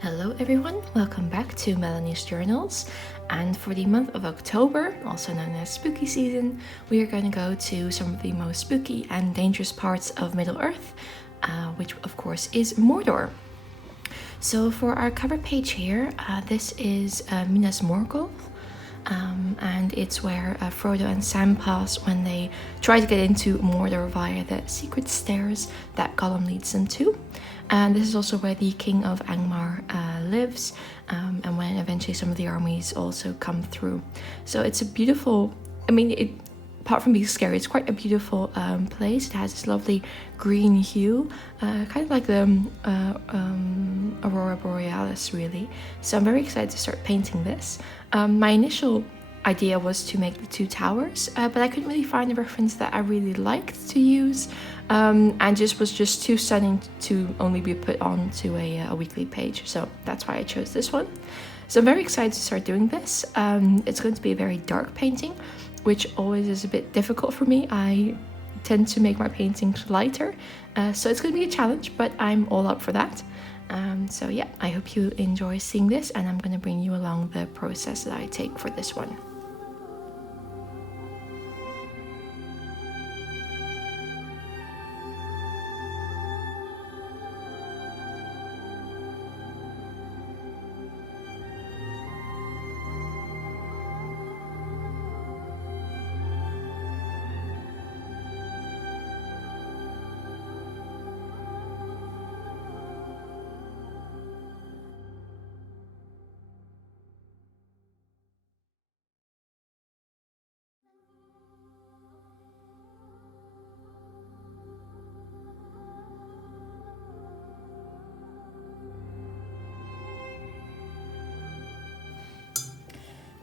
Hello everyone, welcome back to Melanie's Journals. And for the month of October, also known as spooky season, we are going to go to some of the most spooky and dangerous parts of Middle-earth, which of course is Mordor. So for our cover page here, this is Minas Morgul. And it's where Frodo and Sam pass when they try to get into Mordor via the secret stairs that Gollum leads them to. And this is also where the King of Angmar lives, and when eventually some of the armies also come through. So it's a beautiful, apart from being scary, it's quite a beautiful place. It has this lovely green hue, kind of like the Aurora Borealis, really. So I'm very excited to start painting this. My initial idea was to make the two towers, but I couldn't really find a reference that I really liked to use, and was just too stunning to only be put onto a weekly page. So that's why I chose this one. So I'm very excited to start doing this. It's going to be a very dark painting, which always is a bit difficult for me. I tend to make my paintings lighter, so it's going to be a challenge, but I'm all up for that. So yeah, I hope you enjoy seeing this, and I'm going to bring you along the process that I take for this one.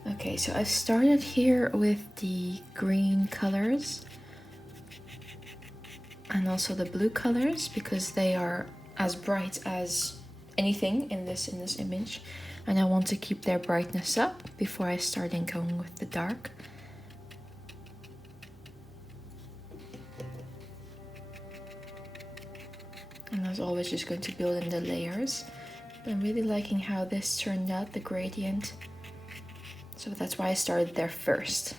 Okay, so I've started here with the green colors and also the blue colors because they are as bright as anything in this image, and I want to keep their brightness up before I start going with the dark. And as always, just going to build in the layers. But I'm really liking how this turned out, the gradient. So that's why I started there first.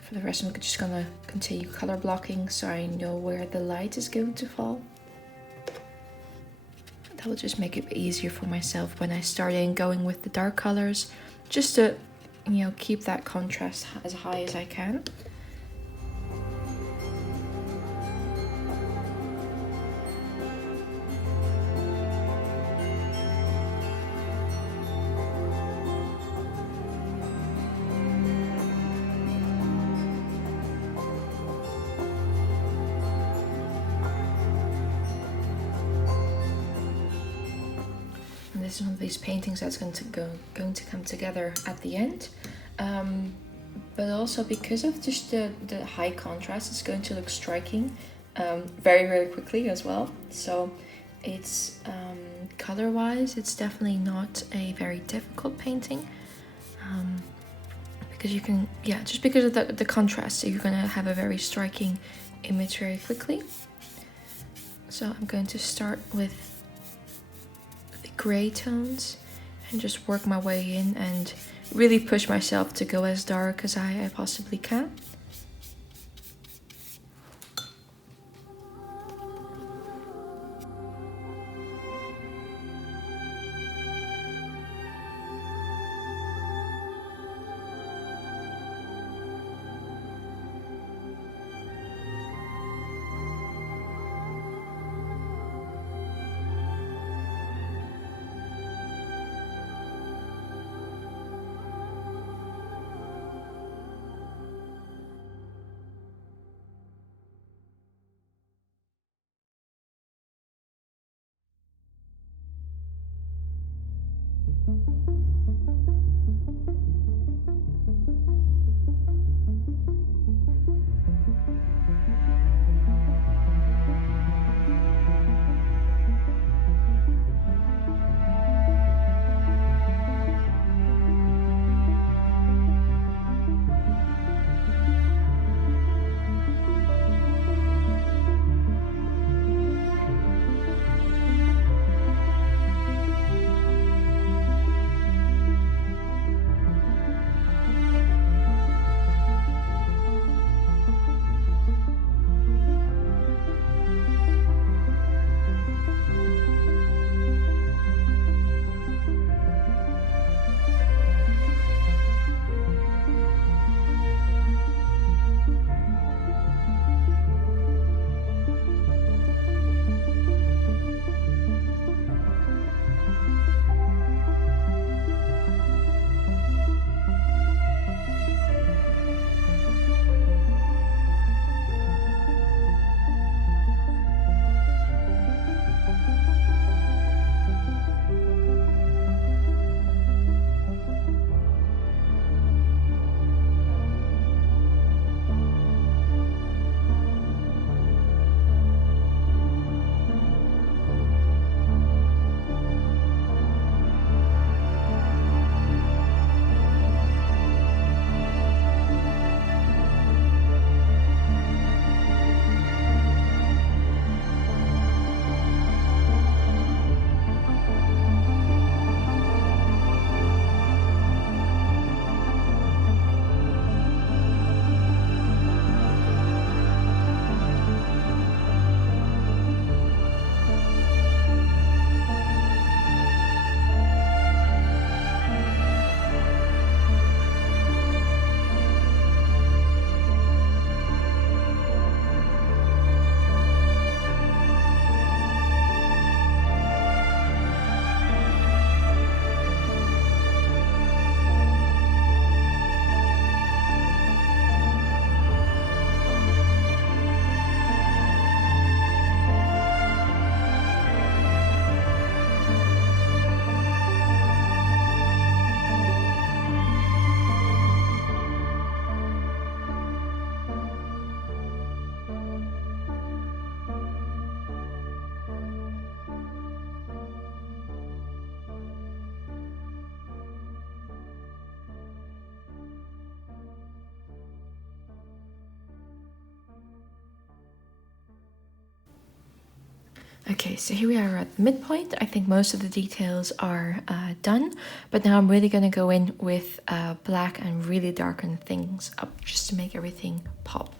For the rest, I'm just gonna continue color blocking so I know where the light is going to fall. That will just make it easier for myself when I start going with the dark colors, just to, keep that contrast as high as I can. This is one of these paintings that's going to come together at the end, but also because of just the high contrast, it's going to look striking very, very quickly as well. So it's color wise, it's definitely not a very difficult painting, because you can, just because of the contrast, so you're going to have a very striking image very quickly. So I'm going to start with gray tones and just work my way in and really push myself to go as dark as I possibly can. Okay, so here we are at the midpoint. I think most of the details are done, but now I'm really gonna go in with black and really darken things up just to make everything pop.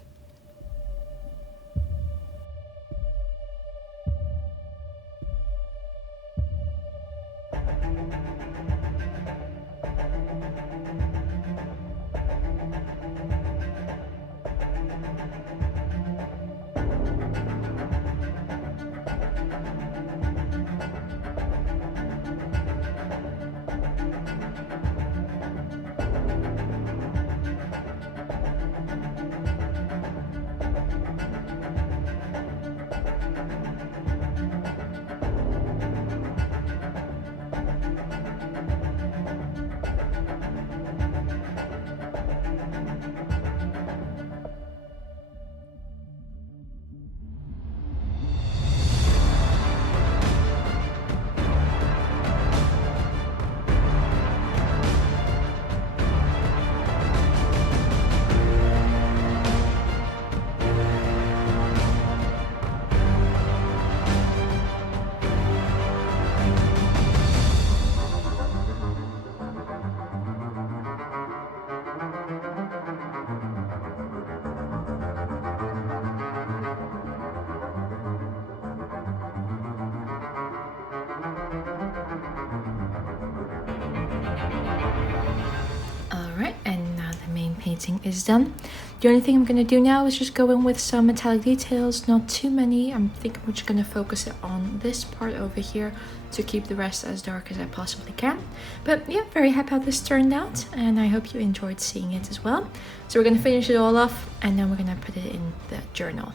Alright, and now the main painting is done. The only thing I'm going to do now is just go in with some metallic details, not too many. I'm thinking we're just going to focus it on this part over here to keep the rest as dark as I possibly can. But yeah, very happy how this turned out, and I hope you enjoyed seeing it as well. So we're going to finish it all off, and then we're going to put it in the journal.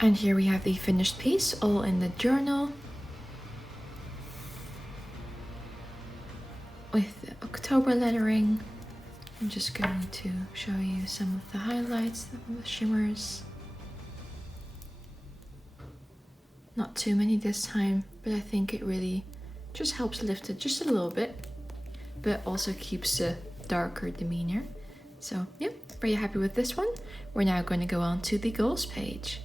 And here we have the finished piece, all in the journal, with the October lettering. I'm just going to show you some of the highlights, some of the shimmers. Not too many this time, but I think it really just helps lift it just a little bit, but also keeps a darker demeanor. So yeah, very happy with this one. We're now going to go on to the goals page.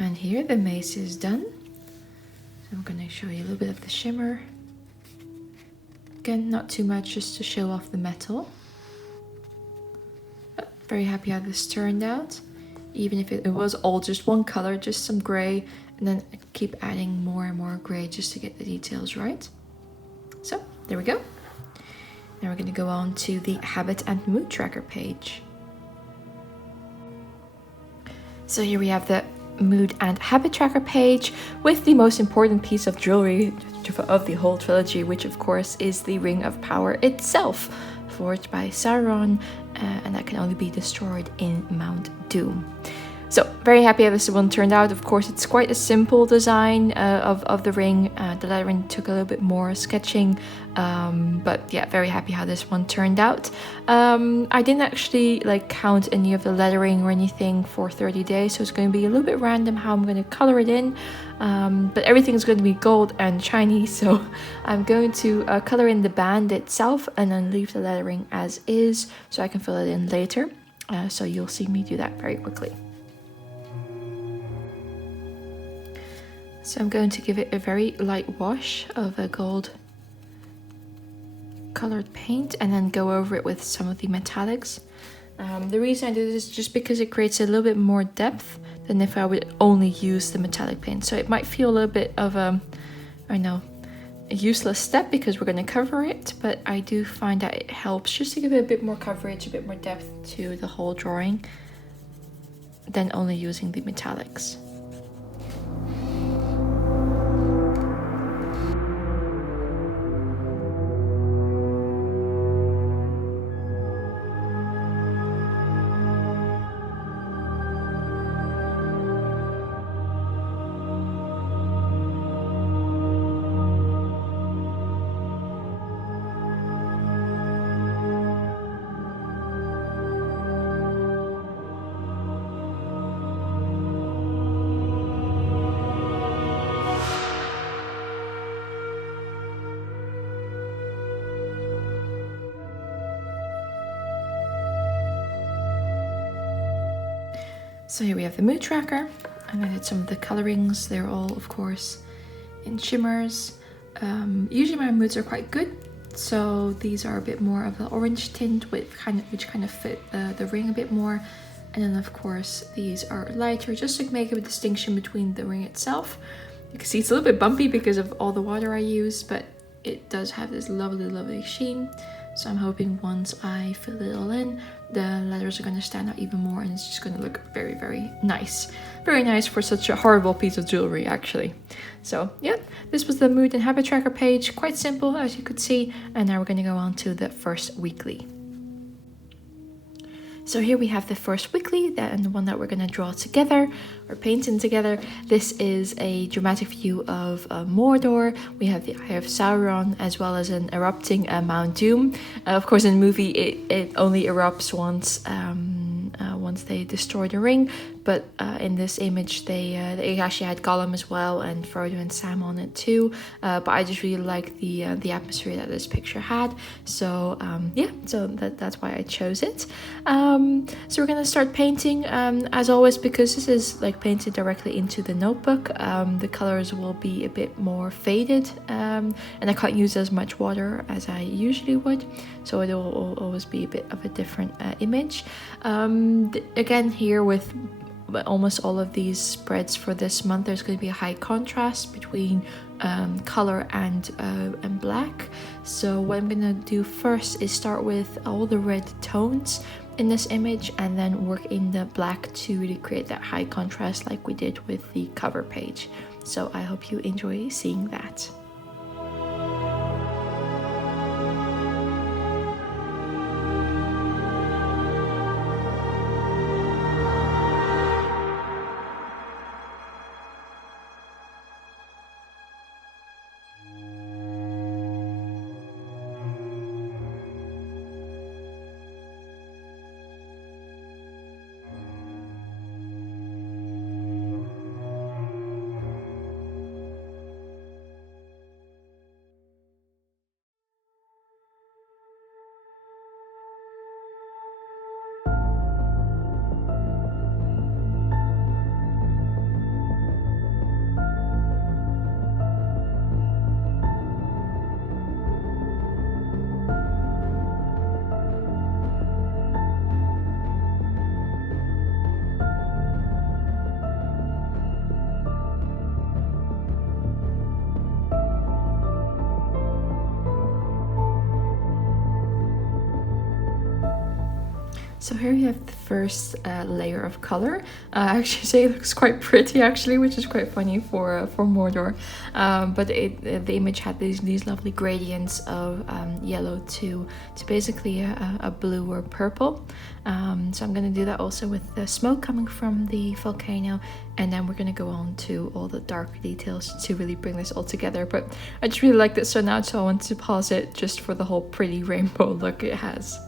And here the mace is done. So I'm going to show you a little bit of the shimmer. Again, not too much, just to show off the metal. But very happy how this turned out. Even if it was all just one color, just some gray, and then I keep adding more and more gray just to get the details right. So there we go. Now we're going to go on to the habit and mood tracker page. So here we have the mood and habit tracker page with the most important piece of jewelry of the whole trilogy, which of course is the Ring of Power itself, forged by Sauron, and that can only be destroyed in Mount Doom. So very happy how this one turned out. Of course, it's quite a simple design of the ring. The lettering took a little bit more sketching, but yeah, very happy how this one turned out. I didn't actually like count any of the lettering or anything for 30 days, so it's going to be a little bit random how I'm going to color it in. But everything's going to be gold and shiny, so I'm going to color in the band itself and then leave the lettering as is, so I can fill it in later. So you'll see me do that very quickly. So I'm going to give it a very light wash of a gold colored paint and then go over it with some of the metallics. The reason I do this is just because it creates a little bit more depth than if I would only use the metallic paint. So it might feel a little bit of a useless step because we're going to cover it, but I do find that it helps just to give it a bit more coverage, a bit more depth to the whole drawing than only using the metallics. So here we have the mood tracker, and I did some of the colorings. They're all, of course, in shimmers. Usually my moods are quite good, so these are a bit more of the orange tint, which kind of fit the ring a bit more. And then, of course, these are lighter, just to make a distinction between the ring itself. You can see it's a little bit bumpy because of all the water I used, but it does have this lovely, lovely sheen. So I'm hoping once I fill it all in, the letters are going to stand out even more and it's just going to look very, very nice. Very nice for such a horrible piece of jewelry, actually. So yeah, this was the mood and habit tracker page. Quite simple, as you could see. And now we're going to go on to the first weekly. So here we have the first weekly, and the one that we're going to draw together or paint in together. This is a dramatic view of Mordor. We have the Eye of Sauron as well as an erupting Mount Doom. Of course, in the movie, it only erupts once they destroy the ring. But in this image, they actually had Gollum as well, and Frodo and Sam on it too. But I just really like the atmosphere that this picture had. So yeah, so that's why I chose it. So we're gonna start painting as always, because this is like painted directly into the notebook. The colors will be a bit more faded, and I can't use as much water as I usually would. So it will always be a bit of a different image. Again, here with almost all of these spreads for this month, there's going to be a high contrast between color and black. So what I'm going to do first is start with all the red tones in this image and then work in the black to recreate that high contrast like we did with the cover page. So I hope you enjoy seeing that. So here you have the first layer of color. I actually say it looks quite pretty actually, which is quite funny for Mordor. But the image had these lovely gradients of yellow to basically a blue or purple. So I'm gonna do that also with the smoke coming from the volcano, and then we're gonna go on to all the dark details to really bring this all together. But I just really liked it so much, so I wanted to pause it just for the whole pretty rainbow look it has.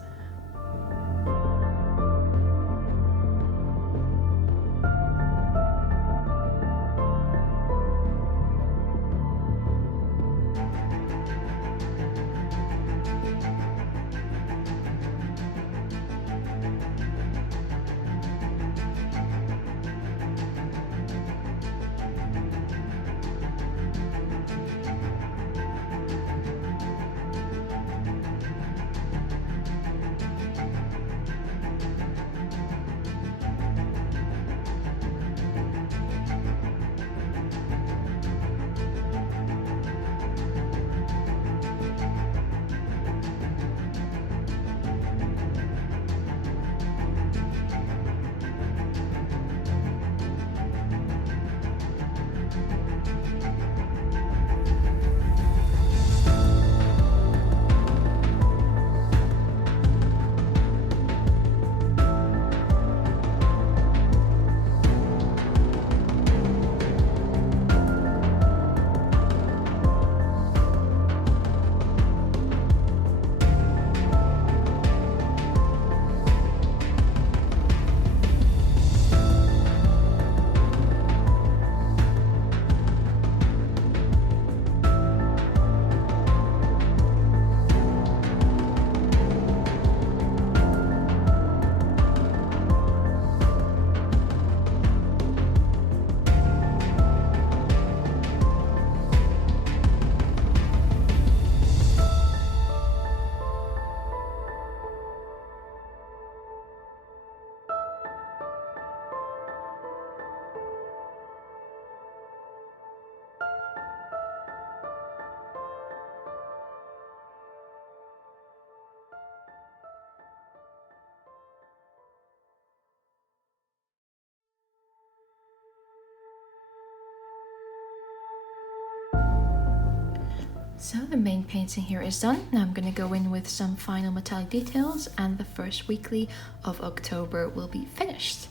So the main painting here is done. Now I'm gonna go in with some final metallic details, and the first weekly of October will be finished.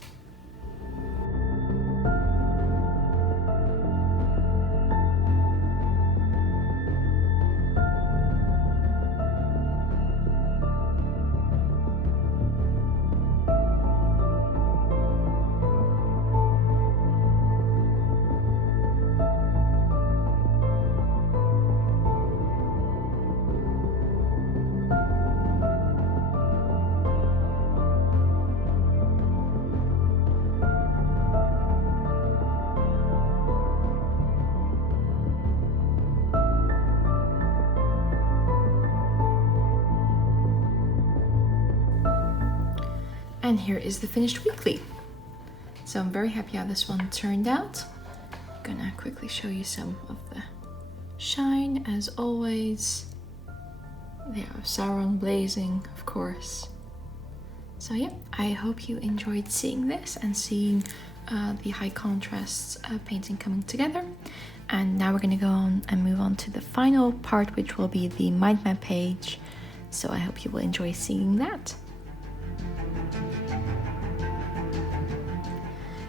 And here is the finished weekly. So I'm very happy how this one turned out. I'm gonna quickly show you some of the shine as always. There, Sauron blazing, of course. So yeah, I hope you enjoyed seeing this and seeing the high contrast painting coming together. And now we're gonna go on and move on to the final part, which will be the mind map page. So I hope you will enjoy seeing that.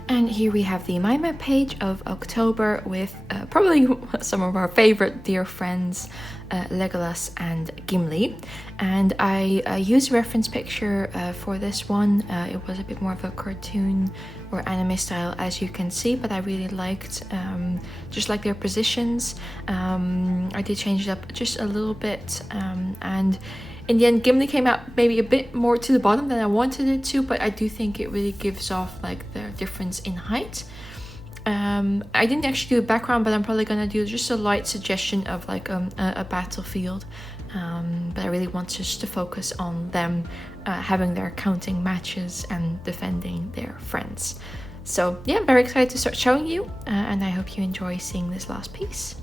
And here we have the mind map page of October with probably some of our favorite dear friends, Legolas and Gimli. And I used a reference picture for this one. It was a bit more of a cartoon or anime style, as you can see, but I really liked just like their positions. I did change it up just a little bit, and in the end, Gimli came out maybe a bit more to the bottom than I wanted it to, but I do think it really gives off like the difference in height. I didn't actually do a background, but I'm probably gonna do just a light suggestion of like a battlefield. But I really want just to focus on them having their counting matches and defending their friends. So yeah, I'm very excited to start showing you, and I hope you enjoy seeing this last piece.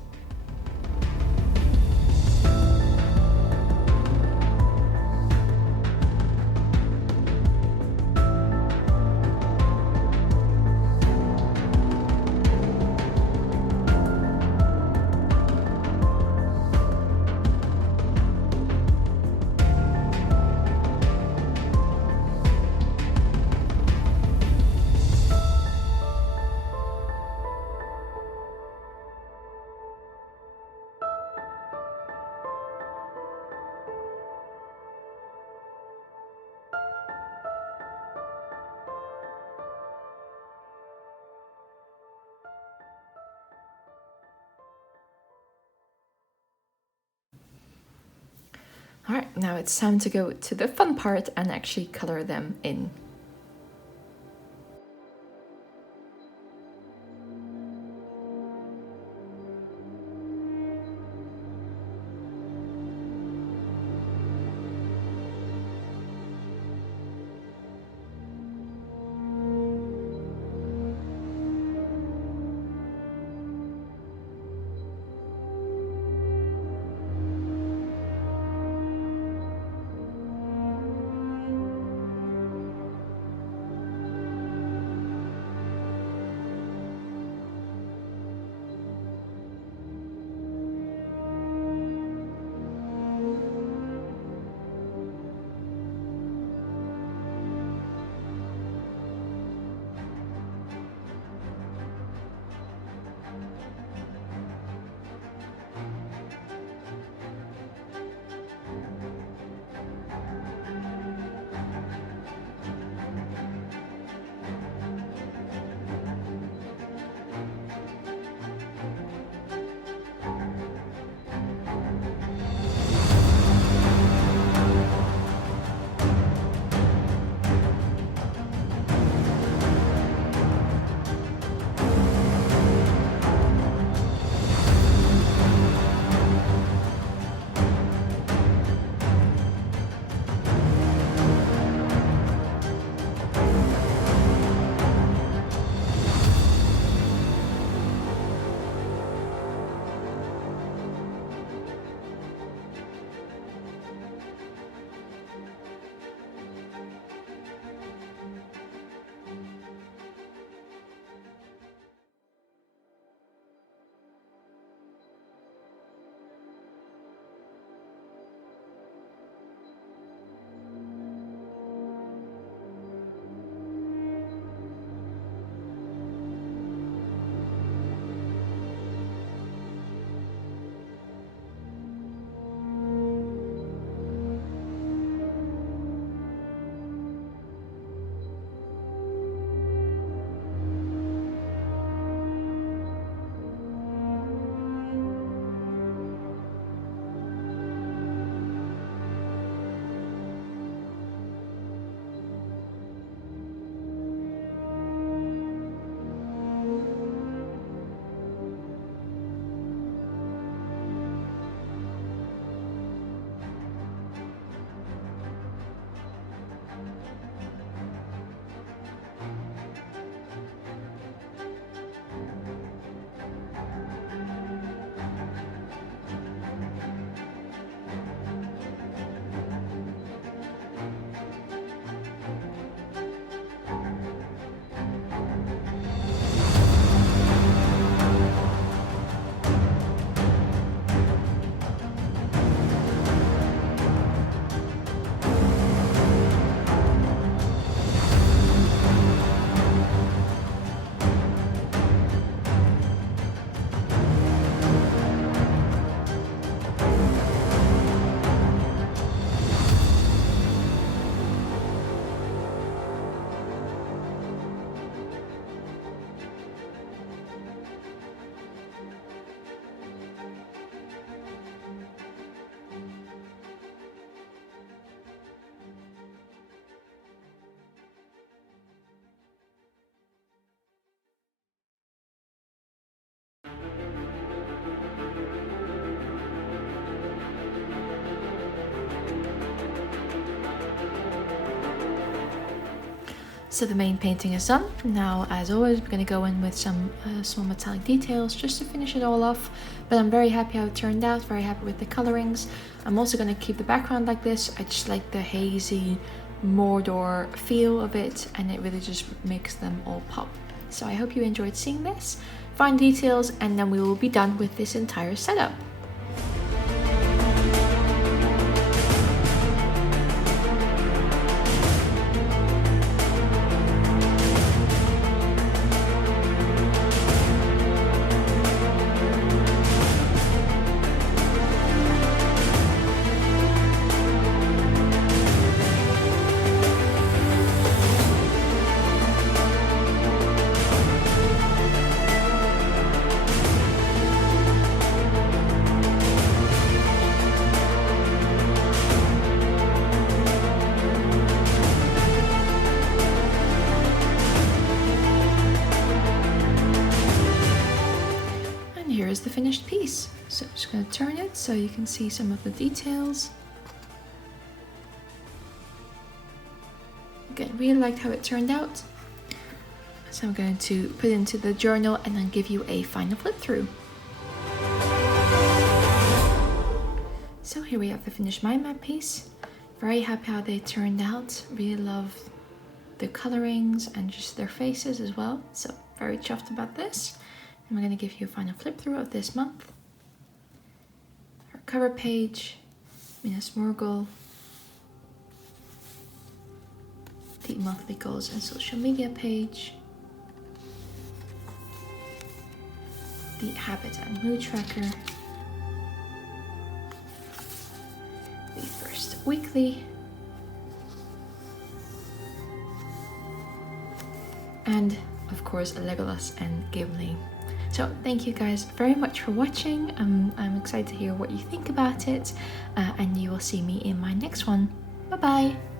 Alright, now it's time to go to the fun part and actually color them in. So the main painting is done. Now, as always, we're going to go in with some small metallic details just to finish it all off. But I'm very happy how it turned out, very happy with the colorings. I'm also going to keep the background like this. I just like the hazy Mordor feel of it, and it really just makes them all pop. So I hope you enjoyed seeing this. Fine details, and then we will be done with this entire setup. the finished piece. So I'm just going to turn it so you can see some of the details. Again, really liked how it turned out. So I'm going to put it into the journal and then give you a final flip through. So here we have the finished mind map piece. Very happy how they turned out. Really love the colorings and just their faces as well. So very chuffed about this. I'm going to give you a final flip through of this month. Our cover page, Minas Morgul, the monthly goals and social media page, the habit and mood tracker, the first weekly, and of course Legolas and Gimli. So thank you guys very much for watching. I'm excited to hear what you think about it, and you will see me in my next one. Bye bye!